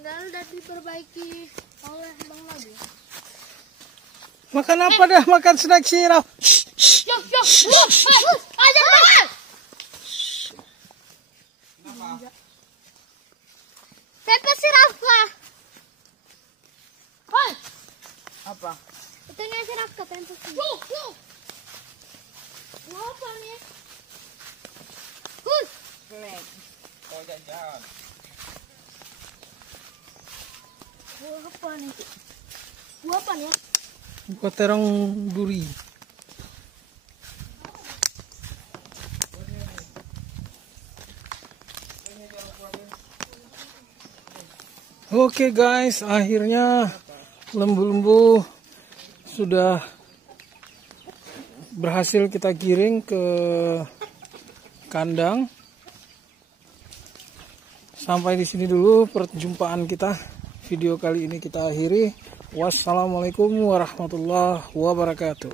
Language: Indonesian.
tinggal dan diperbaiki oleh Bang Nabi. Makan apa dah? Makan snack sirap. Aja Bang. Pepe sirap kah? Hoi. Apa? Itunya sirap kah pepe? Apa nih? Snack. Kau jajan. Buah apa nih? Buah apa nih? Buat terong duri. Oke guys, akhirnya lembu-lembu sudah berhasil kita giring ke kandang. Sampai di sini dulu perjumpaan kita. Video kali ini kita akhiri. Wassalamualaikum warahmatullahi wabarakatuh.